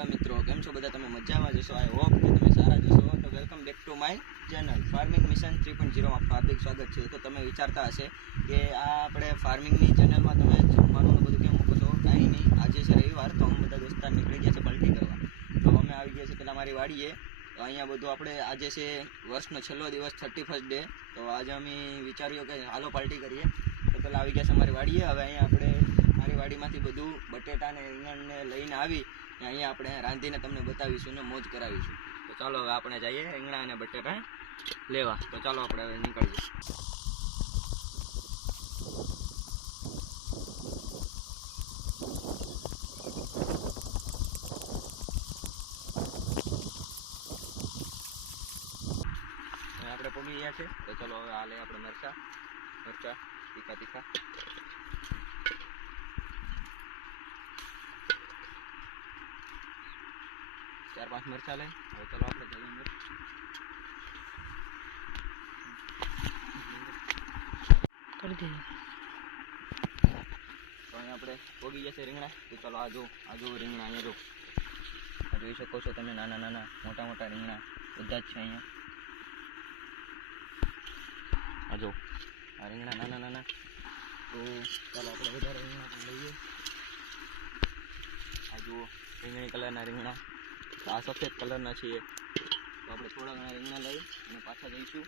Hello મિત્રો, કેમ છો બધા? તમે મજામાં જશો આઈ હોપ કે તમે સારા જશો તો welcome back to my channel farming mission three point ઝીરોમાં હાર્દિક સ્વાગત છે. તો તમે વિચારતા હશે કે આ આપણે ફાર્મિંગની ચેનલમાં તમે જમવાનું બધું કેમ મૂકો છો? કાંઈ નહીં, આજે છે રવિવાર, તો અમે બધા દોસ્તાર નીકળી ગયા છે પલટી કરવા. તો અમે આવી ગયા છે પહેલાં મારી વાડીએ. તો અહીંયા બધું આપણે આજે છે વર્ષનો છેલ્લો દિવસ થર્ટી ફર્સ્ટ ડે તો આજે અમે વિચાર્યું કે હાલો પાર્ટી કરીએ. તો પહેલાં આવી ગયા છે અમારી વાડીએ. હવે અહીંયા આપણે મારી વાડીમાંથી બધું બટેટા ને રીંગણને લઈને આવી અહીંયા આપણે રાંધીને તમને બતાવીશું ને મોજ કરાવીશું. તો ચાલો હવે આપણે જઈએ રીંગણા અને બટેટા લેવા. તો ચાલો આપણે હવે નીકળીએ. આપણે પગી ગયા છે. તો ચલો હવે આ લઈએ આપણે મરચા. મરચા, તીખા તીખા. ચાર પાંચ મરચા લઈ હવે ચાલો આપણે જઈએ અંદર. કરી દે તો અહીંયા આપણે પોગી જશે રીંગણા. તો ચાલો આ જો આ જો રીંગણા અહીંયા જો આ જોઈ શકો છો તમે નાના નાના મોટા મોટા રીંગણા. બધા જ છે અહીંયા. આ જો આ રીંગણા નાના નાના. તો ચાલો આપણે વધારે રીંગણા લઈએ. આ જુઓ રીંગણી કલરના રીંગણા. આ સફેદ કલરના છે તો આપણે થોડા ઘણા રીંગણા લઈ અને પાછા જઈશું.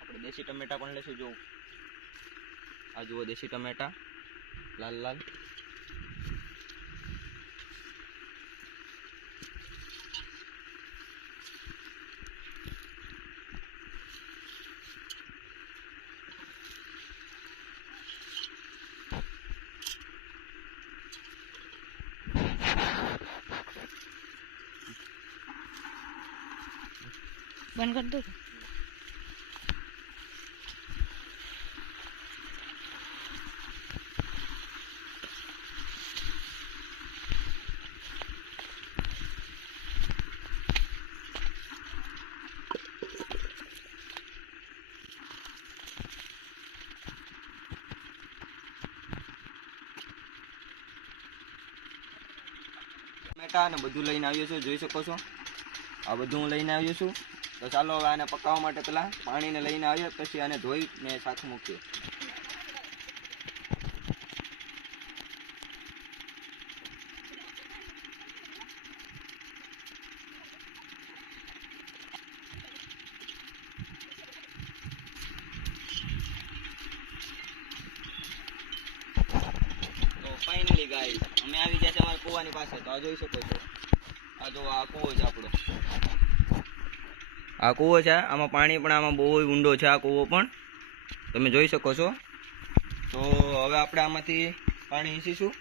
આપણે દેશી ટમેટા પણ લઈશું જોઉં આ જુઓ, દેશી ટમેટા. લાલ લાલ. બંધ કરી દો ટમેટા અને બધું લઈને આવ્યો છું, જોઈ શકો છો. આ બધું હું લઈને આવ્યો છું. તો ચાલો હવે આને પકાવવા માટે પેલા પાણીને લઈને આવ્યો પછી આને ધોઈ ને સાથ મૂકીએ. ફાઇનલી ગાઈસ અમે આવી ગયા છે અમારા કૂવાની પાસે. તો આ જોઈ શકો છો. આ જો આ કૂવો છે આપણો. આ કૂવો છે, આમાં પાણી પણ આમાં બહુ ઊંડો છે આ કૂવો પણ. તમે જોઈ શકો છો. તો હવે આપણે આમાંથી પાણી ઈસીશું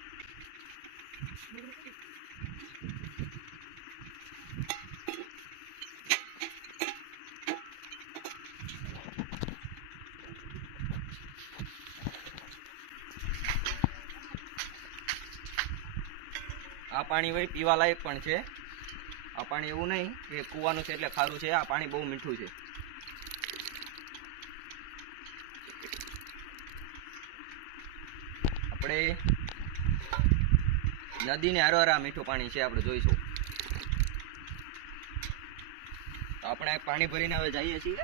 આ પાણી ભાઈ પીવા લાયક પણ છે. આ પાણી એવું નહીં કે કૂવાનું છે એટલે ખારું છે, આ પાણી બહુ મીઠું છે. આપણે નદીને હારો આ મીઠું પાણી છે, આપણે જોઈશું. તો આપણે પાણી ભરીને હવે જઈએ છીએ.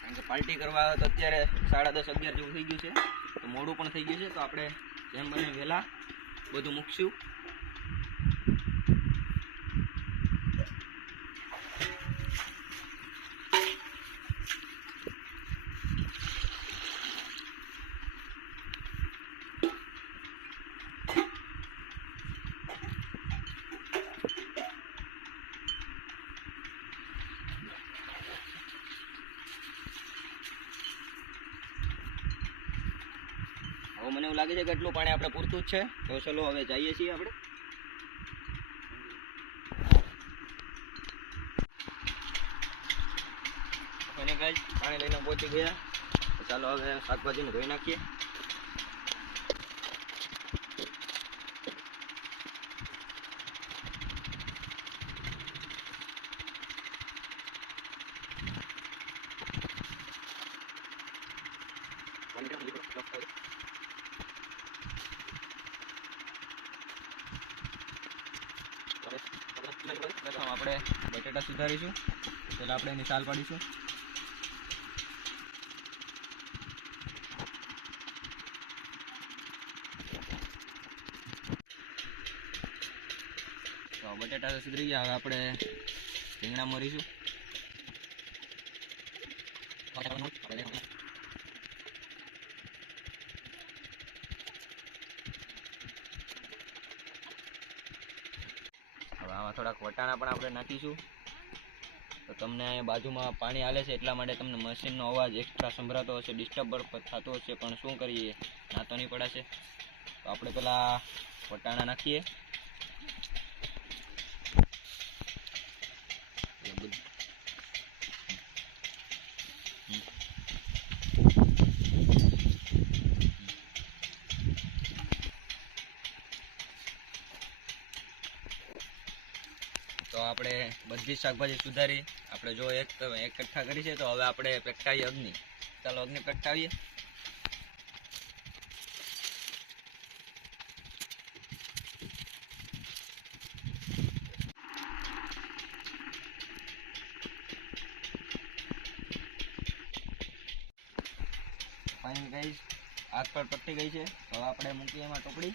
કારણ કે પાર્ટી કરવા આવે તો અત્યારે સાડા દસ અગિયાર જેવું થઈ ગયું છે. તો મોડું પણ થઈ ગયું છે, તો આપણે જેમ બને વહેલા બધું મૂકશું. હવે મને એવું લાગે છે કે એટલું પાણી આપણે પૂરતું જ છે. તો ચલો હવે જઈએ છીએ આપણે. અને ગાઈસ પાણી લઈને પહોંચી ગયા. ચાલો હવે શાકભાજીને ધોઈ નાખીએ પાણી પ્રથમ આપણે બટેટા સુધારીશું. પહેલાં આપણે એની સાલ પાડીશું. તો બટેટા સુધરી ગયા. હવે આપણે રીંગણા મોરીશું હવે આમાં થોડાક વટાણા પણ આપણે નાખીશું. તો તમને અહીંયા બાજુમાં પાણી હાલે છે એટલા માટે તમને મશીનનો અવાજ એક્સ્ટ્રા સંભળાતો હશે ડિસ્ટર્બ થતો હશે, પણ શું કરીએ? નાતો નહીં પડાશે. તો આપણે પેલા વટાણા નાખીએ એ બધું તો આપણે બધી શાકભાજી સુધારી. આપણે જો એક એક કરી છે, તો હવે આપણે પ્રગટાવીએ અગ્નિ. ચાલો અગ્નિ પ્રગટાવીએ. ફાઇન ગઈ આગ પર પટી ગઈ છે. હવે આપણે મૂકીએ એમાં ટોપડી.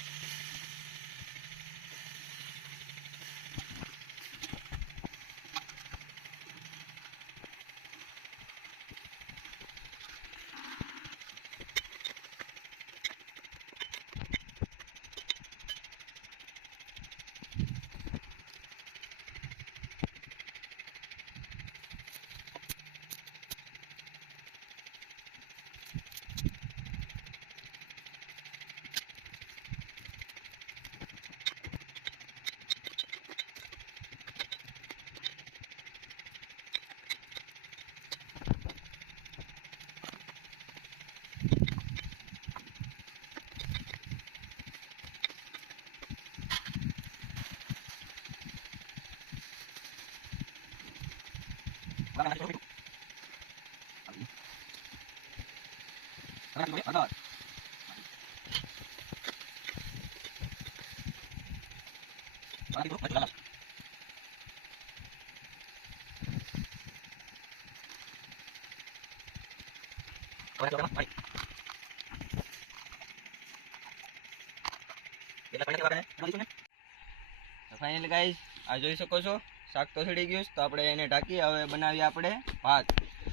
ફાઇનલી ગાઈસ આ જોઈ શકો છો. શાક તો સડી ગયું તો આપણે એને ઢાંકી, હવે બનાવીએ આપણે ભાત.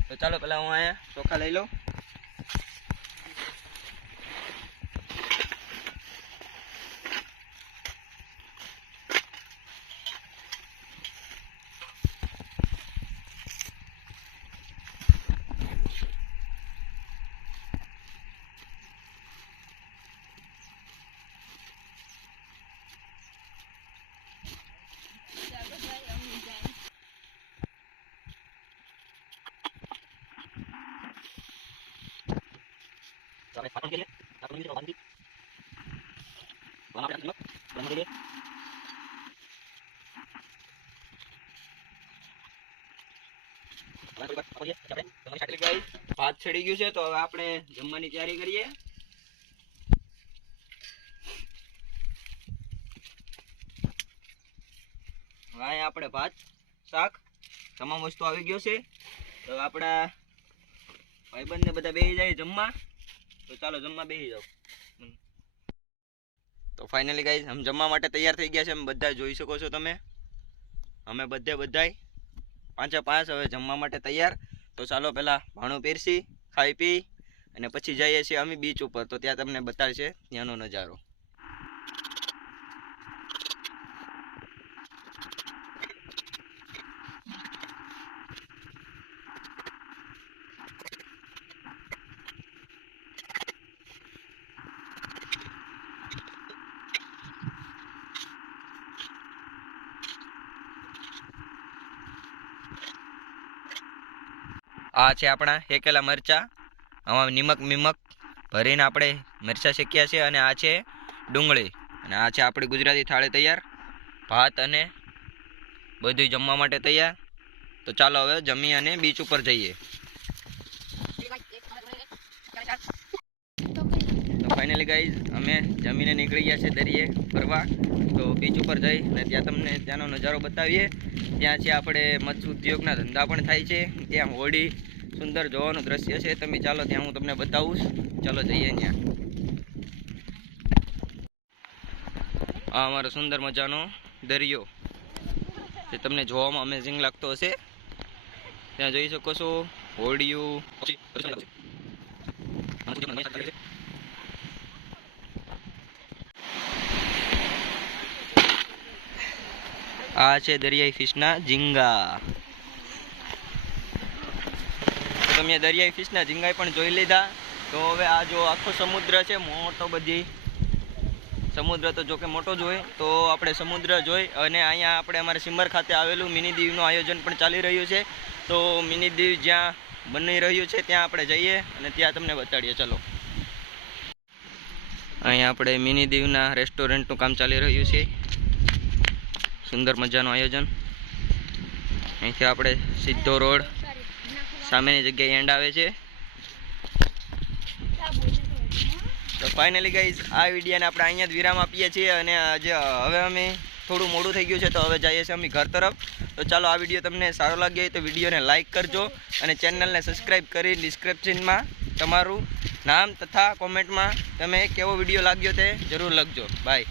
તો ચાલો, પહેલાં હું અહીંયા ચોખા લઈ લઉં. ભાત ચડી ગયું છે, તો હવે આપણે જમવાની તૈયારી કરીએ. ભાઈ આપણે ભાત, શાક, તમામ વસ્તુ આવી ગયો છે. તો આપણા ભાઈબંધને બધા બેસી જાય જમવા. તો ચાલો જમવા બેસી જાઓ. તો ફાઇનલી ગાઈઝ આમ જમવા માટે તૈયાર થઈ ગયા છે. એમ બધા જોઈ શકો છો તમે. અમે બધે બધાય પાંચે પાંચ હવે જમવા માટે તૈયાર. તો ચાલો પહેલાં ભાણું પીરસી ખાઈ પી અને પછી જઈએ છીએ અમે બીચ ઉપર. તો ત્યાં તમને બતાવશે ત્યાંનો નજારો. આ છે આપણા શેકેલા મરચાં. આમાં નિમક, મિમક ભરીને આપણે મરચાં શેક્યા છે અને આ છે ડુંગળી. અને આ છે આપણી ગુજરાતી થાળી તૈયાર. ભાત અને બધું જમવા માટે તૈયાર. તો ચાલો હવે જમી અને બીચ ઉપર જઈએ. તો ફાઇનલી ગાઈઝ અમે જમીને નીકળી ગયા છે દરિયે ફરવા. તો બીચ ઉપર જઈ અને ત્યાં તમને ત્યાંનો નજારો બતાવીએ. ત્યાં છે આપણે મત્સ્ય ઉદ્યોગના ધંધા પણ થાય છે. ત્યાં હોડી સુંદર જોવાનું દ્રશ્ય છે. તમે ચાલો ત્યાં હું તમને બતાવું ચાલો જઈએ ત્યાં આ અમારો સુંદર મજાનો દરિયો. જે તમને જોવામાં અમેઝિંગ લાગતો હશે. ત્યાં જોઈ શકો છો હોડિયું આ છે દરિયાઈ ફિશના ઝીંગા. તમે દરિયાઈ ફિશના ઝીંગાઈ પણ જોઈ લીધા. તો હવે આ જો આખો સમુદ્ર છે મોટો બધી. સમુદ્ર તો જો કે મોટો જ હોય, તો આપણે સમુદ્ર જોઈ અને અહીંયા આપણે અમારે સિમર ખાતે આવેલું મિની દીવનું આયોજન પણ ચાલી રહ્યું છે. તો મિની દીવ જ્યાં બની રહ્યું છે, ત્યાં આપણે જઈએ અને ત્યાં તમને બતાડીએ. ચલો. અહીંયા આપણે મિની દીવના રેસ્ટોરન્ટનું કામ ચાલી રહ્યું છે. સુંદર મજાનું આયોજન. અહીંથી આપણે સીધો રોડ સામેની જગ્યાએ એન્ડ આવે છે. તો ફાઇનલી ગઈઝ આ વિડીયોને આપણે અહીંયા જ વિરામ આપીએ છીએ અને આજે હવે અમે થોડું મોડું થઈ ગયું છે તો હવે જઈએ છીએ અમે ઘર તરફ. તો ચાલો આ વીડિયો તમને સારો લાગ્યો હોય તો વિડીયોને લાઇક કરજો અને ચેનલને સબસ્ક્રાઈબ કરી ડિસ્ક્રિપ્શનમાં તમારું નામ તથા કોમેન્ટમાં તમે કેવો વીડિયો લાગ્યો તે જરૂર લખજો. બાય